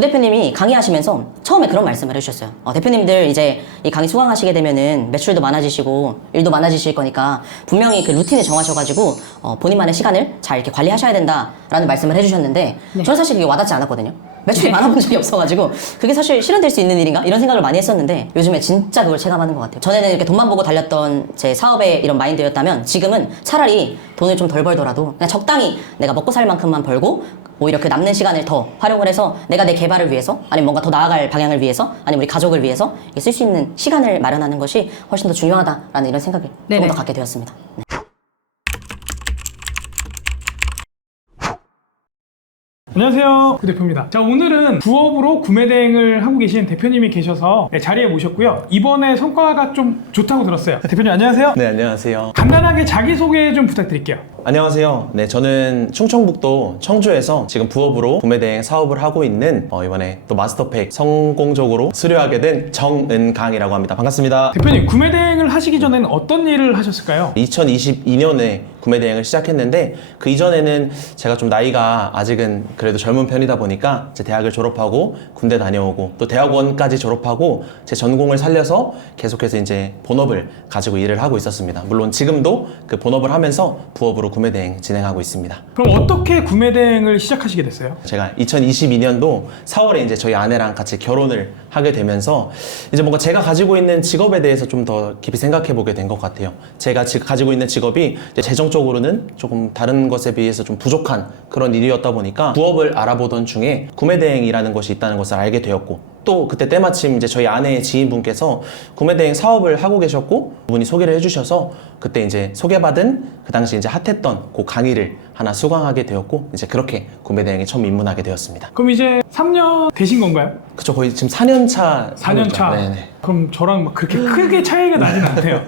구 대표님이 강의하시면서 처음에 그런 말씀을 해주셨어요. 대표님들 이제 이 강의 수강하시게 되면은 매출도 많아지시고 일도 많아지실 거니까 분명히 그 루틴을 정하셔가지고 본인만의 시간을 잘 이렇게 관리하셔야 된다라는 말씀을 해주셨는데 저는 사실 그게 와닿지 않았거든요. 매출이 많아본 적이 없어가지고 그게 사실 실현될 수 있는 일인가? 이런 생각을 많이 했었는데 요즘에 진짜 그걸 체감하는 것 같아요. 전에는 이렇게 돈만 보고 달렸던 제 사업의 이런 마인드였다면 지금은 차라리 돈을 좀 덜 벌더라도 그냥 적당히 내가 먹고 살 만큼만 벌고 오히려 그 남는 시간을 더 활용을 해서 내가 내 개발을 위해서 아니면 뭔가 더 나아갈 방향을 위해서 아니면 우리 가족을 위해서 쓸 수 있는 시간을 마련하는 것이 훨씬 더 중요하다라는 이런 생각을 조금 더 갖게 되었습니다. 안녕하세요, 구 대표입니다. 자, 오늘은 부업으로 구매 대행을 하고 계신 대표님이 계셔서 자리에 모셨고요. 이번에 성과가 좀 좋다고 들었어요. 대표님 안녕하세요. 네, 안녕하세요. 간단하게 자기소개 좀 부탁드릴게요. 안녕하세요. 네, 저는 충청북도 청주에서 지금 부업으로 구매대행 사업을 하고 있는 이번에 또 마스터팩 성공적으로 수료하게 된 정은강이라고 합니다. 반갑습니다. 대표님, 구매 대행을 하시기 전에는 어떤 일을 하셨을까요? 2022년에 구매대행을 시작했는데 그 이전에는 제가 좀 나이가 아직은 그래도 젊은 편이다 보니까 제 대학을 졸업하고 군대 다녀오고 또 대학원까지 졸업하고 제 전공을 살려서 계속해서 이제 본업을 가지고 일을 하고 있었습니다. 물론 지금도 그 본업을 하면서 부업으로 구매대행 진행하고 있습니다. 그럼 어떻게 구매 대행을 시작하시게 됐어요? 제가 2022년도 4월에 이제 저희 아내랑 같이 결혼을 하게 되면서 이제 뭔가 제가 가지고 있는 직업에 대해서 좀 더 깊이 생각해 보게 된 것 같아요. 제가 지금 가지고 있는 직업이 이제 재정적으로는 조금 다른 것에 비해서 좀 부족한 그런 일이었다 보니까 부업을 알아보던 중에 구매대행이라는 것이 있다는 것을 알게 되었고 또 그때 때마침 이제 저희 아내의 지인분께서 구매대행 사업을 하고 계셨고 그분이 소개를 해주셔서 그때 이제 소개받은 그 당시 이제 핫했던 그 강의를 하나 수강하게 되었고 이제 그렇게 구매대행에 처음 입문하게 되었습니다. 그럼 이제 3년 되신 건가요? 그쵸, 거의 지금 4년 차. 4년 차. 네네. 그럼 저랑 막 그렇게 크게 차이가 나진 않대요.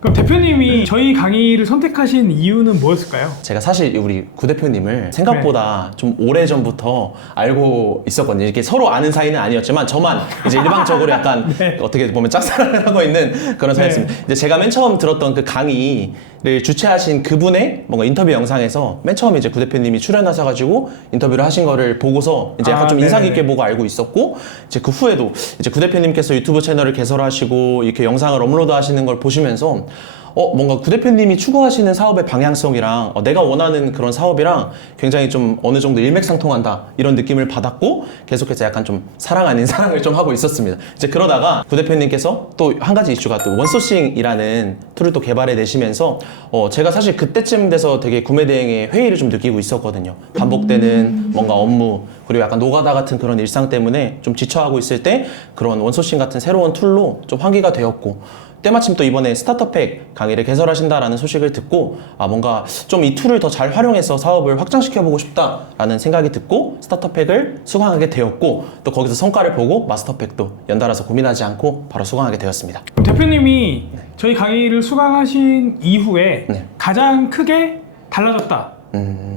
그럼 대표님이 저희 강의를 선택하신 이유는 뭐였을까요? 제가 사실 우리 구 대표님을 생각보다 좀 오래전부터 알고 있었거든요. 이렇게 서로 아는 사이는 아니었지만 저만 이제 일방적으로 약간 어떻게 보면 짝사랑을 하고 있는 그런 사이였습니다. 이제 제가 맨 처음 들었던 그 강의를 주최하신 그분의 뭔가 인터뷰 영상에서 맨 처음에 이제 구 대표님이 출연하셔가지고 인터뷰를 하신 거를 보고서 이제 약간 좀 인상 깊게 보고 알고 있었고 이제 그 후에도 이제 구 대표님께서 유튜브 채널을 개설하시고 이렇게 영상을 업로드 하시는 걸 보시면서 뭔가 구 대표님이 추구하시는 사업의 방향성이랑 내가 원하는 그런 사업이랑 굉장히 좀 어느 정도 일맥상통한다 이런 느낌을 받았고 계속해서 약간 좀 사랑 아닌 사랑을 좀 하고 있었습니다. 이제 그러다가 구 대표님께서 또 한 가지 이슈가 또 원소싱이라는 툴을 또 개발해 내시면서 제가 사실 그때쯤 돼서 되게 구매 대행의 회의를 좀 느끼고 있었거든요. 반복되는 뭔가 업무 그리고 약간 노가다 같은 그런 일상 때문에 좀 지쳐하고 있을 때 그런 원소싱 같은 새로운 툴로 좀 환기가 되었고 때마침 또 이번에 스타터팩 강의를 개설하신다라는 소식을 듣고 뭔가 좀 이 툴을 더 잘 활용해서 사업을 확장시켜보고 싶다라는 생각이 듣고 스타터팩을 수강하게 되었고 또 거기서 성과를 보고 마스터팩도 연달아서 고민하지 않고 바로 수강하게 되었습니다. 그럼 대표님이 저희 강의를 수강하신 이후에 가장 크게 달라졌다.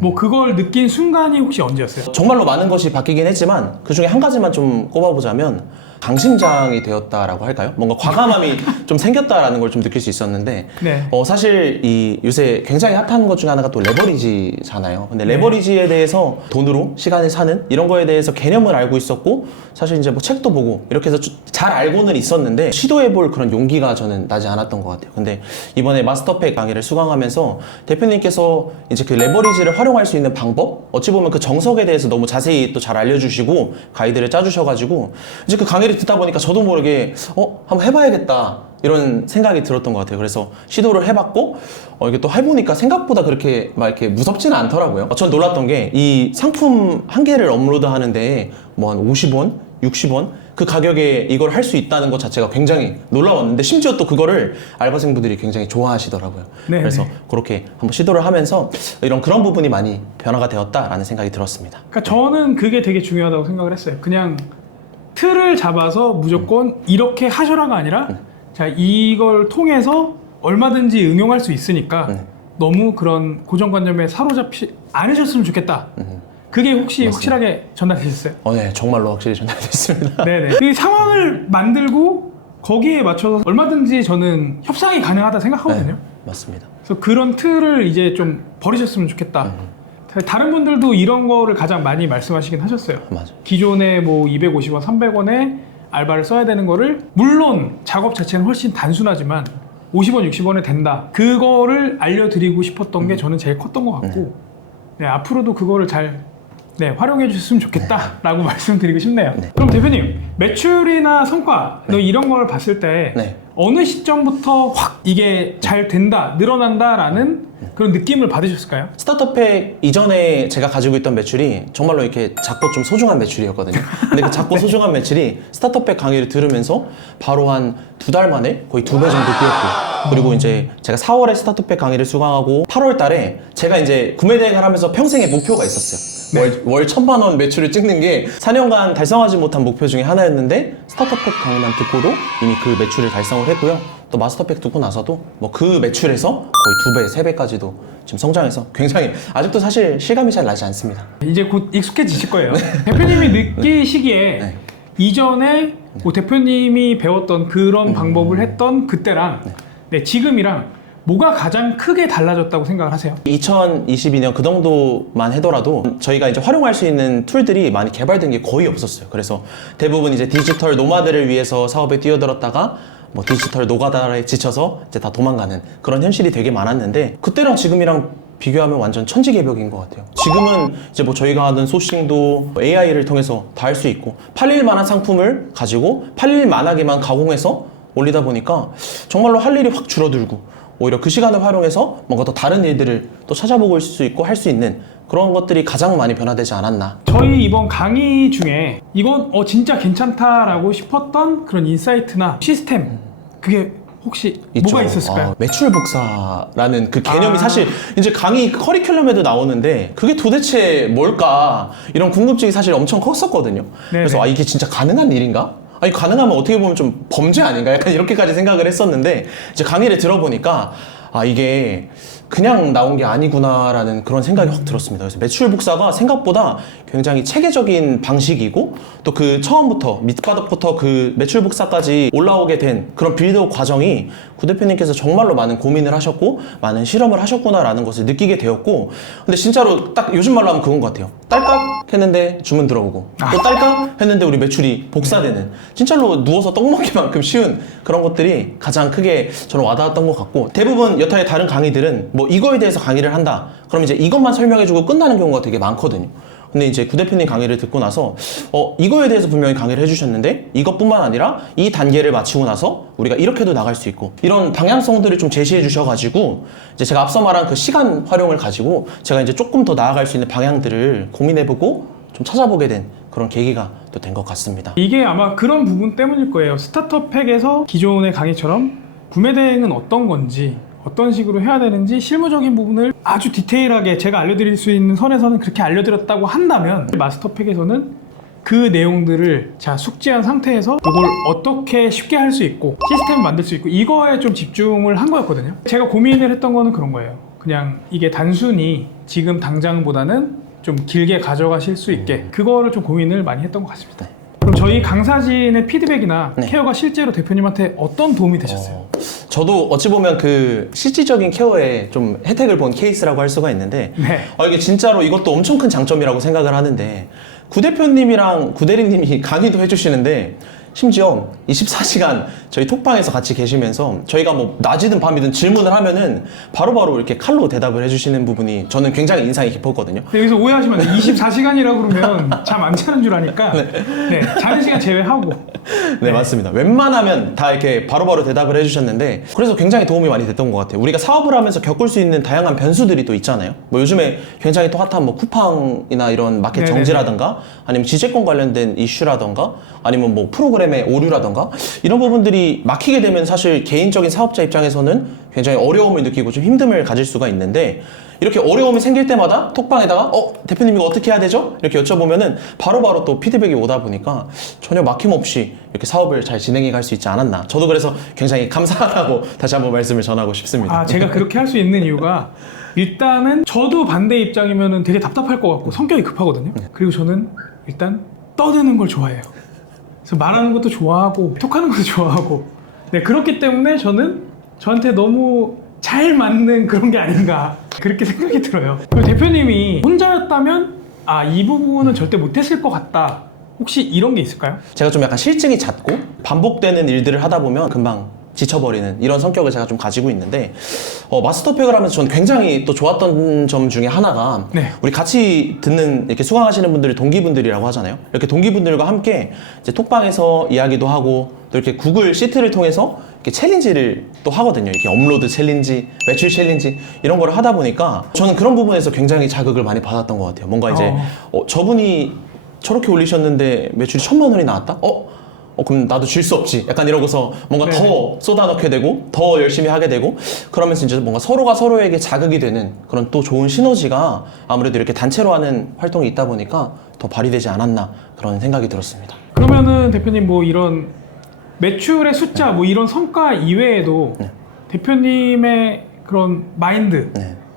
뭐 그걸 느낀 순간이 혹시 언제였어요? 정말로 많은 것이 바뀌긴 했지만 그 중에 한 가지만 좀 꼽아보자면 강심장이 되었다라고 할까요? 뭔가 과감함이 좀 생겼다라는 걸 좀 느낄 수 있었는데 사실 이 요새 굉장히 핫한 것 중에 하나가 또 레버리지잖아요. 근데 레버리지에 대해서 돈으로 시간을 사는 이런 거에 대해서 개념을 알고 있었고 사실 이제 뭐 책도 보고 이렇게 해서 잘 알고는 있었는데 시도해볼 그런 용기가 저는 나지 않았던 것 같아요. 근데 이번에 마스터팩 강의를 수강하면서 대표님께서 이제 그 레버리지를 활용할 수 있는 방법? 어찌 보면 그 정석에 대해서 너무 자세히 또 잘 알려주시고 가이드를 짜주셔가지고 이제 그 강의를 듣다 보니까 저도 모르게 한번 해봐야겠다 이런 생각이 들었던 것 같아요. 그래서 시도를 해봤고 이게 또 해보니까 생각보다 그렇게 막 이렇게 무섭지는 않더라고요. 전 놀랐던 게 이 상품 한 개를 업로드 하는데 뭐 한 50원? 60원? 그 가격에 이걸 할 수 있다는 것 자체가 굉장히 놀라웠는데 심지어 또 그거를 알바생분들이 굉장히 좋아하시더라고요. 그래서 그렇게 한번 시도를 하면서 그런 부분이 많이 변화가 되었다라는 생각이 들었습니다. 그러니까 저는 그게 되게 중요하다고 생각을 했어요. 그냥 틀을 잡아서 무조건 이렇게 하셔라가 아니라 자, 이걸 통해서 얼마든지 응용할 수 있으니까 너무 그런 고정관념에 사로잡지 않으셨으면 좋겠다. 그게 혹시 맞습니다. 확실하게 전달되셨어요? 네, 정말로 확실히 전달됐습니다. 네네. 그 상황을 만들고 거기에 맞춰서 얼마든지 저는 협상이 가능하다 생각하거든요. 네, 맞습니다. 그래서 그런 틀을 이제 좀 버리셨으면 좋겠다. 다른 분들도 이런 거를 가장 많이 말씀하시긴 하셨어요. 맞아. 기존에 뭐 250원, 300원에 알바를 써야 되는 거를 물론 작업 자체는 훨씬 단순하지만 50원, 60원에 된다. 그거를 알려드리고 싶었던 게 저는 제일 컸던 것 같고 네, 앞으로도 그거를 잘 활용해 주셨으면 좋겠다라고 말씀드리고 싶네요. 그럼 대표님, 매출이나 성과 이런 걸 봤을 때 어느 시점부터 확 이게 잘 된다, 늘어난다라는 그런 느낌을 받으셨을까요? 스타터팩 이전에 제가 가지고 있던 매출이 정말로 이렇게 작고 좀 소중한 매출이었거든요. 근데 그 작고 소중한 매출이 스타터팩 강의를 들으면서 바로 한 2달 만에 거의 2배 정도 뛰었고, 그리고 이제 제가 4월에 스타터팩 강의를 수강하고 8월 달에 제가 이제 구매 대행을 하면서 평생의 목표가 있었어요. 월 1,000만 원 매출을 찍는 게 4년간 달성하지 못한 목표 중에 하나였는데, 스타터팩 강의만 듣고도 이미 그 매출을 달성을 했고요. 또 마스터팩 듣고 나서도 뭐 그 매출에서 거의 2배, 3배까지도 지금 성장해서 굉장히 아직도 사실 실감이 잘 나지 않습니다. 이제 곧 익숙해지실 거예요. 대표님이 느끼시기에 이전에 뭐 대표님이 배웠던 그런 방법을 했던 그때랑 지금이랑 뭐가 가장 크게 달라졌다고 생각을 하세요? 2022년 그 정도만 하더라도 저희가 이제 활용할 수 있는 툴들이 많이 개발된 게 거의 없었어요. 그래서 대부분 이제 디지털 노마드를 위해서 사업에 뛰어들었다가 뭐 디지털 노가다에 지쳐서 이제 다 도망가는 그런 현실이 되게 많았는데, 그때랑 지금이랑 비교하면 완전 천지개벽인 것 같아요. 지금은 이제 뭐 저희가 하는 소싱도 AI를 통해서 다 할 수 있고, 팔릴 만한 상품을 가지고 팔릴 만하게만 가공해서 올리다 보니까 정말로 할 일이 확 줄어들고, 오히려 그 시간을 활용해서 뭔가 더 다른 일들을 또 찾아보고 있을 수 있고 할 수 있는 그런 것들이 가장 많이 변화되지 않았나. 저희 이번 강의 중에 이건 진짜 괜찮다라고 싶었던 그런 인사이트나 시스템, 그게 혹시 있죠. 뭐가 있었을까요? 매출 복사라는 그 개념이 사실 이제 강의 커리큘럼에도 나오는데 그게 도대체 뭘까, 이런 궁금증이 사실 엄청 컸었거든요. 그래서 이게 진짜 가능한 일인가? 아니, 가능하면 어떻게 보면 좀 범죄 아닌가? 약간 이렇게까지 생각을 했었는데, 이제 강의를 들어보니까 이게 그냥 나온 게 아니구나라는 그런 생각이 확 들었습니다. 그래서 매출 복사가 생각보다 굉장히 체계적인 방식이고, 또 그 처음부터 밑바닥부터 그 매출 복사까지 올라오게 된 그런 빌드업 과정이 구 대표님께서 정말로 많은 고민을 하셨고 많은 실험을 하셨구나라는 것을 느끼게 되었고, 근데 진짜로 딱 요즘 말로 하면 그건 것 같아요. 딸깍 했는데 주문 들어오고, 또 딸깍 했는데 우리 매출이 복사되는, 진짜로 누워서 떡 먹기만큼 쉬운 그런 것들이 가장 크게 저는 와닿았던 것 같고, 대부분 여타의 다른 강의들은 뭐 이거에 대해서 강의를 한다, 그럼 이제 이것만 설명해주고 끝나는 경우가 되게 많거든요. 근데 이제 구 대표님 강의를 듣고 나서 이거에 대해서 분명히 강의를 해주셨는데, 이것뿐만 아니라 이 단계를 마치고 나서 우리가 이렇게도 나갈 수 있고, 이런 방향성들을 좀 제시해 주셔가지고, 이제 제가 앞서 말한 그 시간 활용을 가지고 제가 이제 조금 더 나아갈 수 있는 방향들을 고민해보고 좀 찾아보게 된 그런 계기가 또 된 것 같습니다. 이게 아마 그런 부분 때문일 거예요. 스타터팩에서 기존의 강의처럼 구매 대행은 어떤 건지, 어떤 식으로 해야 되는지 실무적인 부분을 아주 디테일하게 제가 알려드릴 수 있는 선에서는 그렇게 알려드렸다고 한다면, 마스터팩에서는 그 내용들을 숙지한 상태에서 이걸 어떻게 쉽게 할 수 있고 시스템을 만들 수 있고, 이거에 좀 집중을 한 거였거든요. 제가 고민을 했던 거는 그런 거예요. 그냥 이게 단순히 지금 당장보다는 좀 길게 가져가실 수 있게, 그거를 좀 고민을 많이 했던 것 같습니다. 그럼 저희 강사진의 피드백이나 케어가 실제로 대표님한테 어떤 도움이 되셨어요? 저도 어찌 보면 그 실질적인 케어에 좀 혜택을 본 케이스라고 할 수가 있는데, 이게 진짜로 이것도 엄청 큰 장점이라고 생각을 하는데, 구 대표님이랑 구 대리님이 강의도 해주시는데, 심지어 24시간 저희 톡방에서 같이 계시면서 저희가 뭐 낮이든 밤이든 질문을 하면은 바로바로 이렇게 칼로 대답을 해주시는 부분이 저는 굉장히 인상이 깊었거든요. 여기서 오해하시면 24시간이라고 그러면 잠 안 자는 줄 아니까 자는 시간 제외하고. 네, 맞습니다. 웬만하면 다 이렇게 바로바로 대답을 해주셨는데, 그래서 굉장히 도움이 많이 됐던 것 같아요. 우리가 사업을 하면서 겪을 수 있는 다양한 변수들이 또 있잖아요. 뭐 요즘에 굉장히 또 핫한 뭐 쿠팡이나 이런 마켓 정지라든가, 아니면 지재권 관련된 이슈라든가, 아니면 뭐 프로그램의 오류라든가, 이런 부분들이 막히게 되면 사실 개인적인 사업자 입장에서는 굉장히 어려움을 느끼고 좀 힘듦을 가질 수가 있는데, 이렇게 어려움이 생길 때마다 톡방에다가 대표님 이거 어떻게 해야 되죠? 이렇게 여쭤보면은 바로바로 또 피드백이 오다 보니까 전혀 막힘없이 이렇게 사업을 잘 진행해 갈 수 있지 않았나. 저도 그래서 굉장히 감사하다고 다시 한번 말씀을 전하고 싶습니다. 제가 그렇게 할 수 있는 이유가, 일단은 저도 반대 입장이면은 되게 답답할 것 같고 성격이 급하거든요. 그리고 저는 일단 떠드는 걸 좋아해요. 그래서 말하는 것도 좋아하고 톡하는 것도 좋아하고, 그렇기 때문에 저는 저한테 너무 잘 맞는 그런 게 아닌가. 그렇게 생각이 들어요. 그리고 대표님이 혼자였다면 이 부분은 절대 못했을 것 같다. 혹시 이런 게 있을까요? 제가 좀 약간 실증이 잦고 반복되는 일들을 하다 보면 금방 지쳐버리는 이런 성격을 제가 좀 가지고 있는데 마스터팩을 하면서 저는 굉장히 또 좋았던 점 중에 하나가 네. 우리 같이 듣는 이렇게 수강하시는 분들이 동기분들이라고 하잖아요. 이렇게 동기분들과 함께 이제 톡방에서 이야기도 하고 또 이렇게 구글 시트를 통해서 이렇게 챌린지를 또 하거든요. 이렇게 업로드 챌린지, 매출 챌린지 이런 걸 하다 보니까 저는 그런 부분에서 굉장히 자극을 많이 받았던 것 같아요. 뭔가 이제 저분이 저렇게 올리셨는데 매출이 1,000만 원이 나왔다? 그럼 나도 질 수 없지. 약간 이러고서 뭔가 더 쏟아넣게 되고 더 열심히 하게 되고 그러면서 이제 뭔가 서로가 서로에게 자극이 되는 그런 또 좋은 시너지가 아무래도 이렇게 단체로 하는 활동이 있다 보니까 더 발휘되지 않았나 그런 생각이 들었습니다. 그러면은 대표님 뭐 이런 매출의 숫자 뭐 이런 성과 이외에도 대표님의 그런 마인드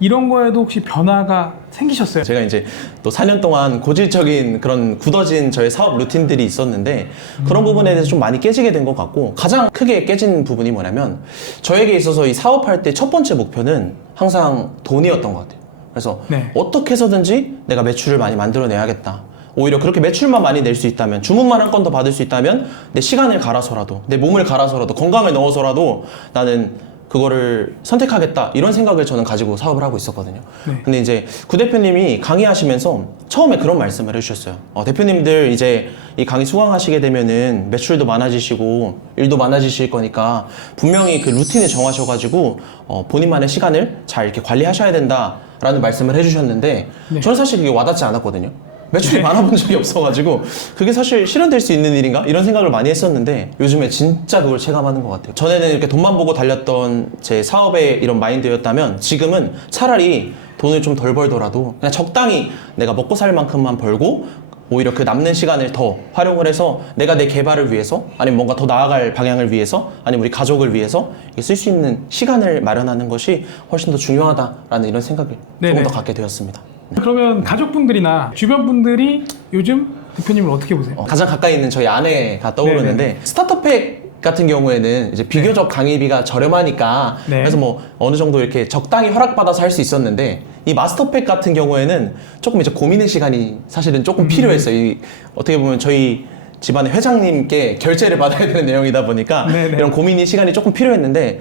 이런 거에도 혹시 변화가 생기셨어요? 제가 이제 또 4년 동안 고질적인 그런 굳어진 저의 사업 루틴들이 있었는데 그런 부분에 대해서 좀 많이 깨지게 된 것 같고 가장 크게 깨진 부분이 뭐냐면 저에게 있어서 이 사업할 때 첫 번째 목표는 항상 돈이었던 것 같아요. 그래서 어떻게 해서든지 내가 매출을 많이 만들어내야겠다. 오히려 그렇게 매출만 많이 낼 수 있다면 주문만 한 건 더 받을 수 있다면 내 시간을 갈아서라도 내 몸을 갈아서라도 건강을 넣어서라도 나는 그거를 선택하겠다 이런 생각을 저는 가지고 사업을 하고 있었거든요. 근데 이제 구 대표님이 강의하시면서 처음에 그런 말씀을 해주셨어요. 대표님들 이제 이 강의 수강하시게 되면은 매출도 많아지시고 일도 많아지실 거니까 분명히 그 루틴을 정하셔가지고 본인만의 시간을 잘 이렇게 관리하셔야 된다라는 말씀을 해주셨는데 저는 사실 그게 와닿지 않았거든요. 매출이 많아본 적이 없어가지고 그게 사실 실현될 수 있는 일인가? 이런 생각을 많이 했었는데 요즘에 진짜 그걸 체감하는 것 같아요. 전에는 이렇게 돈만 보고 달렸던 제 사업의 이런 마인드였다면 지금은 차라리 돈을 좀 덜 벌더라도 그냥 적당히 내가 먹고 살 만큼만 벌고 오히려 그 남는 시간을 더 활용을 해서 내가 내 개발을 위해서 아니면 뭔가 더 나아갈 방향을 위해서 아니면 우리 가족을 위해서 쓸 수 있는 시간을 마련하는 것이 훨씬 더 중요하다라는 이런 생각을 조금 더 갖게 되었습니다. 그러면 가족분들이나 주변 분들이 요즘 대표님을 어떻게 보세요? 가장 가까이 있는 저희 아내가 떠오르는데 스타터팩 같은 경우에는 이제 비교적 강의비가 저렴하니까 그래서 뭐 어느 정도 이렇게 적당히 허락받아서 할 수 있었는데 이 마스터팩 같은 경우에는 조금 이제 고민의 시간이 사실은 조금 필요했어요. 어떻게 보면 저희 집안의 회장님께 결제를 받아야 되는 내용이다 보니까 이런 고민이 시간이 조금 필요했는데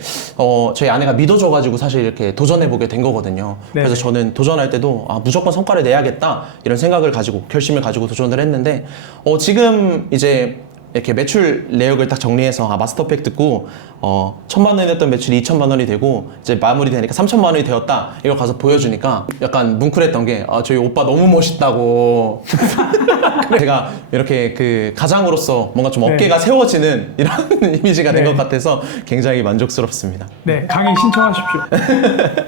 저희 아내가 믿어줘가지고 사실 이렇게 도전해보게 된 거거든요. 그래서 저는 도전할 때도 무조건 성과를 내야겠다 이런 생각을 가지고 결심을 가지고 도전을 했는데 지금 이제 이렇게 매출 내역을 딱 정리해서 마스터팩 듣고 1,000만 원이었던 매출이 2,000만 원이 되고 이제 마무리되니까 3,000만 원이 되었다 이걸 가서 보여주니까 약간 뭉클했던 게 저희 오빠 너무 멋있다고 제가 이렇게 그 가장으로서 뭔가 좀 어깨가 세워지는 이런 이미지가 된 것 같아서 굉장히 만족스럽습니다. 네, 강의 신청하십시오.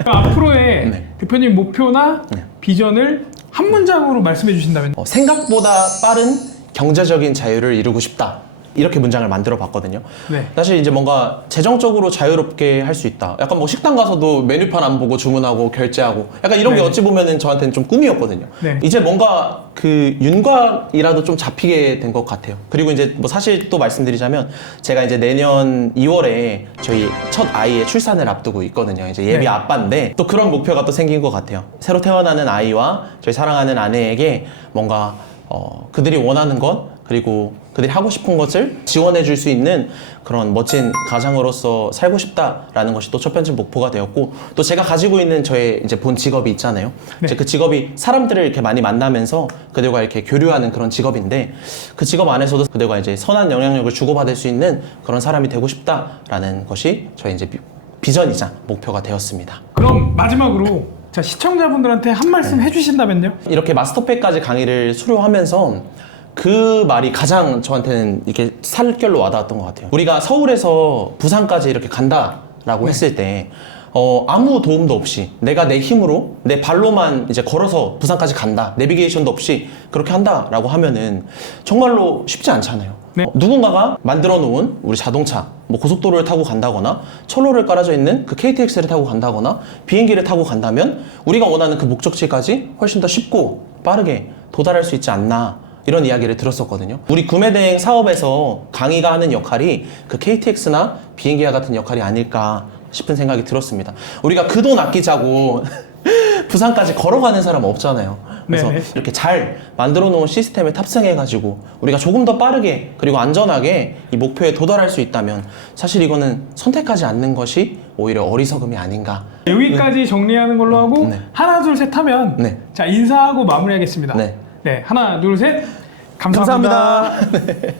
앞으로의 대표님 목표나 비전을 한 문장으로 말씀해 주신다면 생각보다 빠른 경제적인 자유를 이루고 싶다. 이렇게 문장을 만들어 봤거든요. 사실 이제 뭔가 재정적으로 자유롭게 할 수 있다. 약간 뭐 식당 가서도 메뉴판 안 보고 주문하고 결제하고 약간 이런 게 어찌 보면은 저한테는 좀 꿈이었거든요. 이제 뭔가 그 윤곽이라도 좀 잡히게 된 것 같아요. 그리고 이제 뭐 사실 또 말씀드리자면 제가 이제 내년 2월에 저희 첫 아이의 출산을 앞두고 있거든요. 이제 예비 아빠인데 또 그런 목표가 또 생긴 것 같아요. 새로 태어나는 아이와 저희 사랑하는 아내에게 뭔가 그들이 원하는 것 그리고 그들이 하고 싶은 것을 지원해 줄 수 있는 그런 멋진 가장으로서 살고 싶다라는 것이 또 첫 번째 목표가 되었고 또 제가 가지고 있는 저의 이제 본 직업이 있잖아요. 이제 그 직업이 사람들을 이렇게 많이 만나면서 그들과 이렇게 교류하는 그런 직업인데 그 직업 안에서도 그들과 이제 선한 영향력을 주고받을 수 있는 그런 사람이 되고 싶다라는 것이 저의 이제 비전이자 목표가 되었습니다. 그럼 마지막으로 자, 시청자분들한테 한 말씀 해주신다면요? 이렇게 마스터팩까지 강의를 수료하면서 그 말이 가장 저한테는 이렇게 살결로 와닿았던 것 같아요. 우리가 서울에서 부산까지 이렇게 간다라고 했을 때 아무 도움도 없이 내가 내 힘으로 내 발로만 이제 걸어서 부산까지 간다. 내비게이션도 없이 그렇게 한다라고 하면은 정말로 쉽지 않잖아요. 누군가가 만들어 놓은 우리 자동차, 뭐 고속도로를 타고 간다거나 철로를 깔아져 있는 그 KTX를 타고 간다거나 비행기를 타고 간다면 우리가 원하는 그 목적지까지 훨씬 더 쉽고 빠르게 도달할 수 있지 않나 이런 이야기를 들었었거든요. 우리 구매대행 사업에서 강의가 하는 역할이 그 KTX나 비행기와 같은 역할이 아닐까 싶은 생각이 들었습니다. 우리가 그 돈 아끼자고 부산까지 걸어가는 사람 없잖아요. 그래서 네네. 이렇게 잘 만들어 놓은 시스템에 탑승해가지고 우리가 조금 더 빠르게 그리고 안전하게 이 목표에 도달할 수 있다면 사실 이거는 선택하지 않는 것이 오히려 어리석음이 아닌가. 여기까지 정리하는 걸로 하고 네. 하나 둘 셋 하면 네. 자 인사하고 마무리하겠습니다. 네. 네, 하나 둘 셋 감사합니다. 감사합니다.